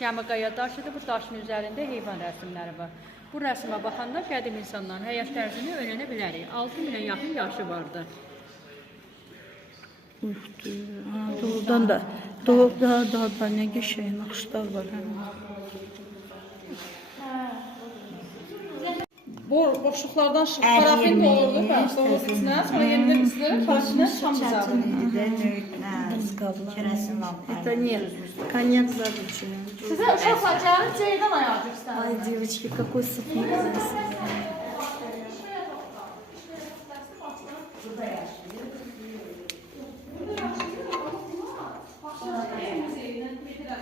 Kəmi qaya daşıdır. Bu daşın üzərində heyvan rəsmləri var. Bu rəsmə baxanda qədim insanların həyat tərzini öyrənə bilərik. 6 minə yaxın yaşı vardı. Doğrudan da ne geçiyor, naxışlar var. Boşluqlardan parafin doğurdu, doğurdu. Sonra yenidən izləyirəm, parafinen şam zadı. Это нет, конец задачи. Sizə uşaqlar gəlin, Ceydan ayağı göstərin. Ай, девочки, какой супер.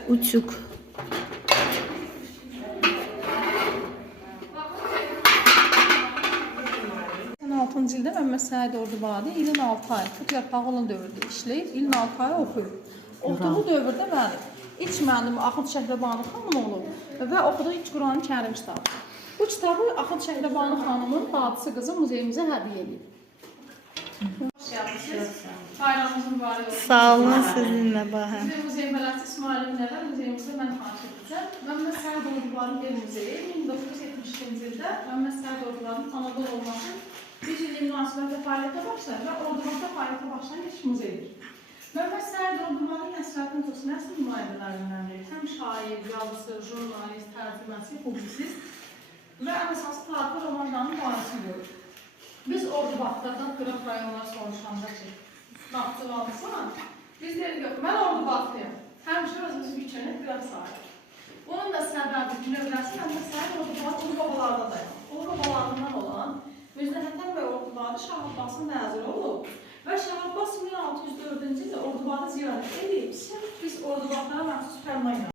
Утюг. Altıncı ildə Məmməd Səid Ordubadi ilin 6 ayı, tut yarpağı olan dövrdə işləyib, ilin 6 ayı oxuyub. Oxuduğu dövrdə bəli, ilk müəllim Axund Şəhrəbani xanım olub və oxuduğu ilk Quran-ı Kərim kitabı. Bu kitabı Axund Şəhrəbani xanımın bacısı qızı muzeyimizə hədiyyə edib. Hoş geldiniz. Bayramınız mübarək olsun. Sağ olun sizinle bahar. Bizim muzey mələkçi İsmail'in nəvə muzeyimizdə mən tanış edəcəm. Məmməd Səid Ordubadi ev muzeyi 1972-ci ildə Məmməd Səid Ordubadinin anadan olması 100 illik münasibətlə fəaliyyətə başlayan və Ordubadda fəaliyyətə başlayan ilk muzeydir. Məmməd Səid Ordubadi nəsrətin tosun nəsil nümayəndələrindən həm şair, yazısı, jurnalist, tərcüməçi, publisist və ən əsası tarixi romanlarının müayisi görür. Biz Ordubaddan qıraq rayonlara soruşanda ki, vaxtı alırsan, biz deyirik yox, mən Ordubadlıyam. Həmişə özümüzün fikrini qıraq sahib. Bunun da səbəbi növləsi Məmməd Səid Ordubadi ulu babalarda dayanır. Ulu babalarından olan Müzdəhətən bəy Ordubadi Şah Abbasın nəziri olub və Şah Abbas 1604-cü ildə Ordubadi ziyarət edib. Sırf biz Ordubadlara məxsus